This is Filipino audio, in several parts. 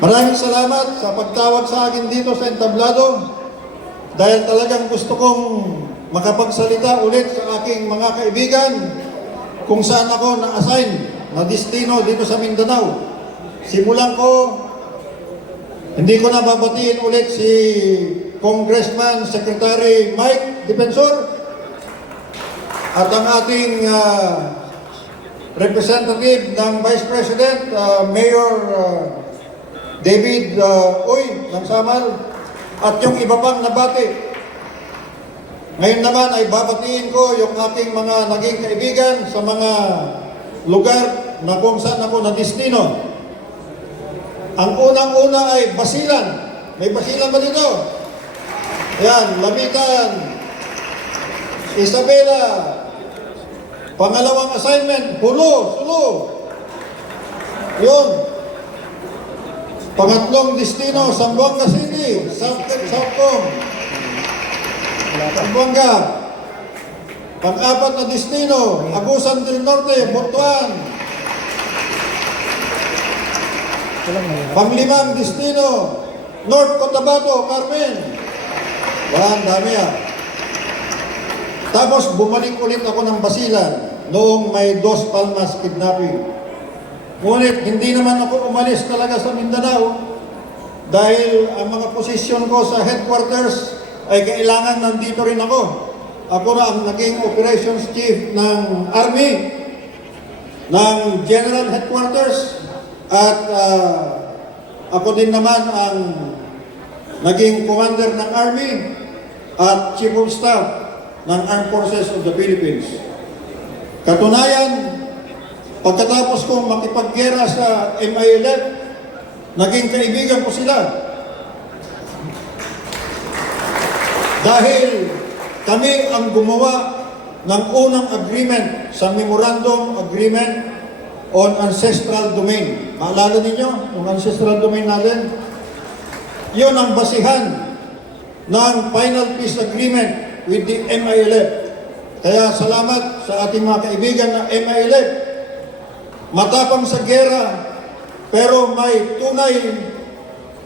Maraming salamat sa pagtawag sa akin dito sa entablado dahil talagang gusto kong makapagsalita ulit sa aking mga kaibigan kung saan ako na-assign na destino dito sa Mindanao. Simulan ko, hindi ko na babatiin ulit si Congressman Secretary Mike Defensor at ang ating representative ng Vice President, Mayor David Uy ng Samal at yung iba pang nabati. Ngayon naman ay babatiin ko yung aking mga naging kaibigan sa mga lugar na kung saan ako na destino. Ang unang-una ay Basilan. May Basilan ba dito? Ayan, Lamitan, Isabela. Pangalawang assignment, Sulu. Yun. Pangatlong destino, Zamboanga City, Southcom, Zamboanga. Pang-apat na destino, Agusan del Norte, Butuan. Panglimang destino, North Cotabato, Carmen. Ang dami ah. Tapos bumalik ulit ako ng Basilan noong may Dos Palmas kidnapping. Ngunit hindi naman ako umalis talaga sa Mindanao dahil ang mga posisyon ko sa headquarters ay kailangan nandito rin ako. Ako na ang naging operations chief ng Army, ng General Headquarters at ako din naman ang naging commander ng Army at Chief of Staff ng Armed Forces of the Philippines. Katunayan, pagkatapos kong makipaggera sa MILF, naging kaibigan ko sila. Dahil kami ang gumawa ng unang agreement sa Memorandum Agreement on Ancestral Domain. Maalala ninyo yung Ancestral Domain natin? Yun ang basihan ng Final Peace Agreement with the MILF. Kaya salamat sa ating mga kaibigan ng MILF. Matapang sa gera, pero may tunay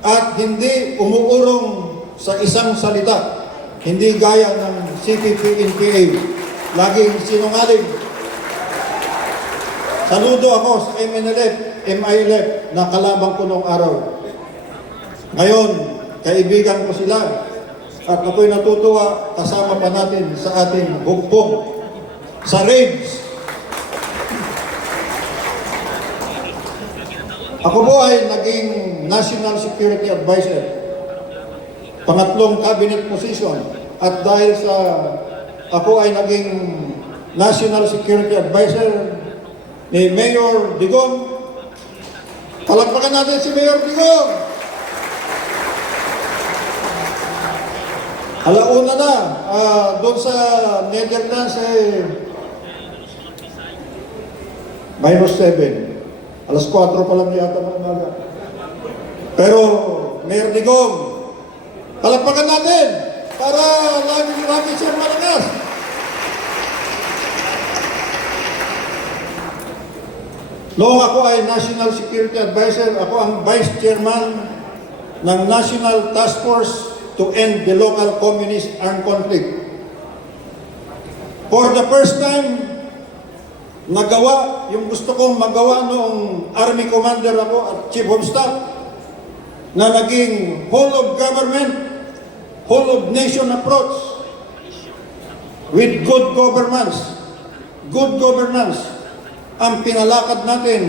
at hindi umuurong sa isang salita. Hindi gaya ng CPP-NPA. Laging sinungaling. Saludo ako sa MILF na kalabang ko noong araw. Ngayon, kaibigan ko sila. At ako'y natutuwa kasama pa natin sa ating hugpong sa raids. Ako po ay naging National Security Advisor. Pangatlong cabinet position. At dahil sa ako ay naging National Security Advisor ni Mayor Digong, palakpakan natin si Mayor Digong! Alauna na, doon sa Netherlands ay -7. Alas 4 pa lang yata ng umaga. Pero, Mayor Digong, palakpakan natin para lagi siyang malakas. Noong ako ay National Security Advisor, ako ang Vice Chairman ng National Task Force to end the local communist armed conflict. For the first time, nagawa yung gusto kong magawa noong Army Commander ako at Chief of Staff na naging whole of government, whole of nation approach with good governance. Good governance ang pinalakad natin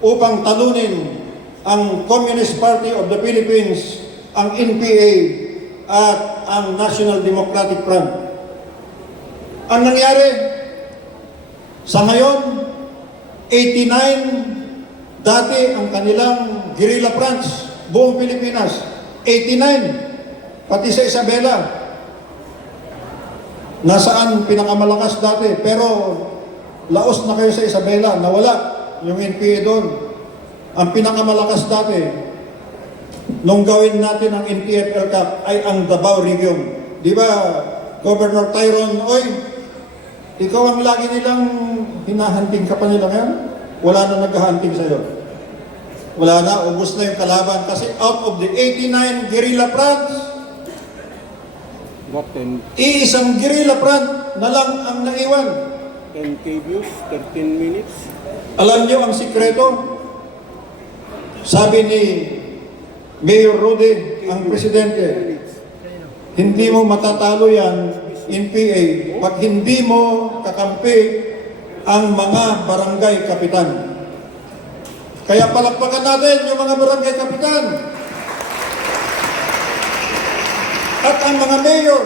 upang talunin ang Communist Party of the Philippines, ang NPA, at ang National Democratic Front. Ang nangyari, sa ngayon, 89 dati ang kanilang guerrilla fronts, buong Pilipinas. 89, pati sa Isabela. Nasaan pinakamalakas dati, pero laos na kayo sa Isabela, nawala yung NPA doon. Ang pinakamalakas dati, nung gawin natin ang NTF-ELCAP ay ang Davao Region. Di ba, Governor Tyrone, oy, ikaw ang lagi nilang hinahanting ka pa nila ngayon? Wala na naghahunting sa'yo. wala na, ubos na yung kalaban. Kasi out of the 89 guerrilla fronts, Got 10, iisang guerrilla front na lang ang naiwan. 10K views, 13 minutes. Alam niyo ang sikreto? Sabi ni Mayor Rudy, ang presidente, hindi mo matatalo yan in PA pag hindi mo kakampi ang mga barangay kapitan. Kaya palakpakan natin yung mga barangay kapitan. At ang mga mayor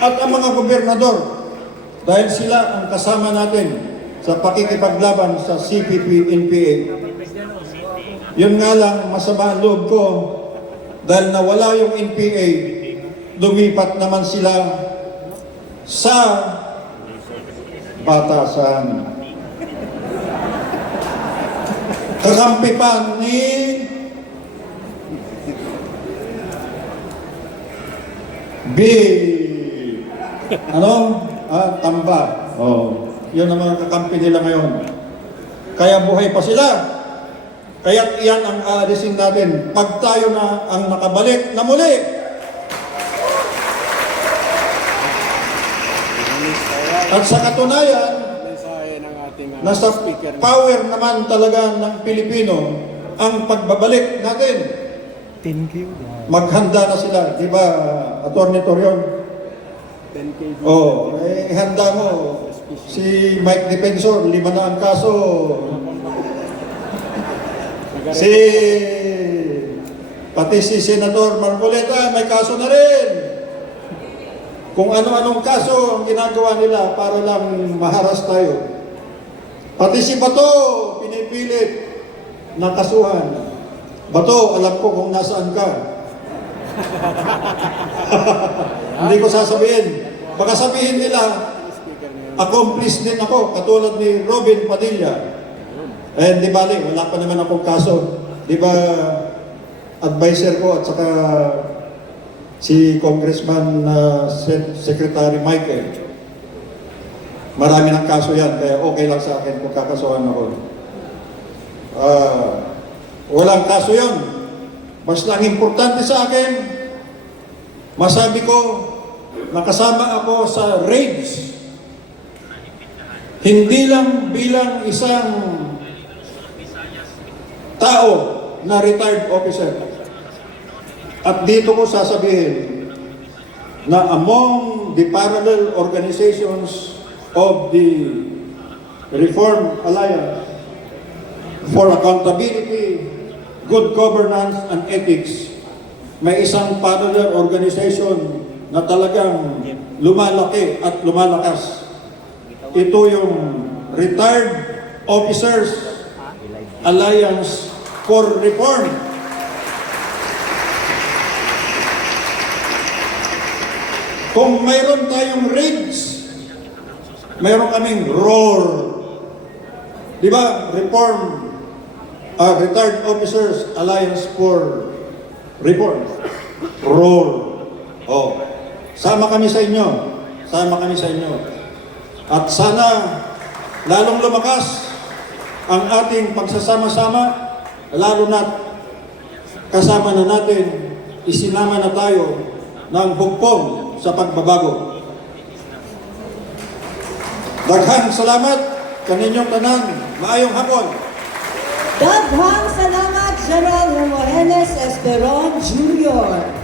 at ang mga gobernador, dahil sila ang kasama natin sa pakikipaglaban sa CPP-NPA. Yun nga lang, masama ang loob ko, dahil nawala yung NPA, lumipat naman sila sa batasan. Kakampi pa ni Tamba. Oh, yun ang mga kakampi nila ngayon. Kaya buhay pa sila. Kaya iyan ang aalisin natin pag tayo na ang nakabalik na muli. At sa katunayan, Mensahe ng ating nasa speaker. power naman talaga ng Pilipino ang pagbabalik natin. Thank you. Maghanda na sila, di ba, Atty. Torion? 10K views. Oh, handa mo. Si Mike Defensor, 5 na ang kaso. Pati si Senator Marcoleta, may kaso na rin. Kung ano-anong kaso ang ginagawa nila para lang maharas tayo. Pati si Bato, pinipilit na kasuhan. Bato, alam ko kung nasaan ka. Hindi ko sasabihin. Baka sabihin nila, accomplice din ako, katulad ni Robin Padilla. Eh, di bali, wala pa naman akong kaso. Di ba, advisor ko at saka si Congressman Secretary Michael, marami ng kaso yan, kaya okay lang sa akin kung kakasuhan ako. Walang kaso yun. Basta ang importante sa akin, masabi ko, nakasama ako sa raids. Hindi lang bilang isang tao na retired officer. At dito ko sasabihin na among the parallel organizations of the Reform Alliance for Accountability, Good Governance and Ethics, may isang parallel organization na talagang lumalaki at lumalakas. Ito yung Retired Officers Alliance for Reform. Kung mayroon tayong raids, mayroon kaming ROAR. Di ba? Retired Officers Alliance for Reform. ROAR. Oh. Sama kami sa inyo. Sama kami sa inyo. At sana lalong lumakas ang ating pagsasama-sama, lalo na kasama na natin, isinama na tayo ng hugpong sa pagbabago. Daghang salamat kaninyong tanan. Maayong hapon. Daghang salamat, General Romualdez Esperon Jr.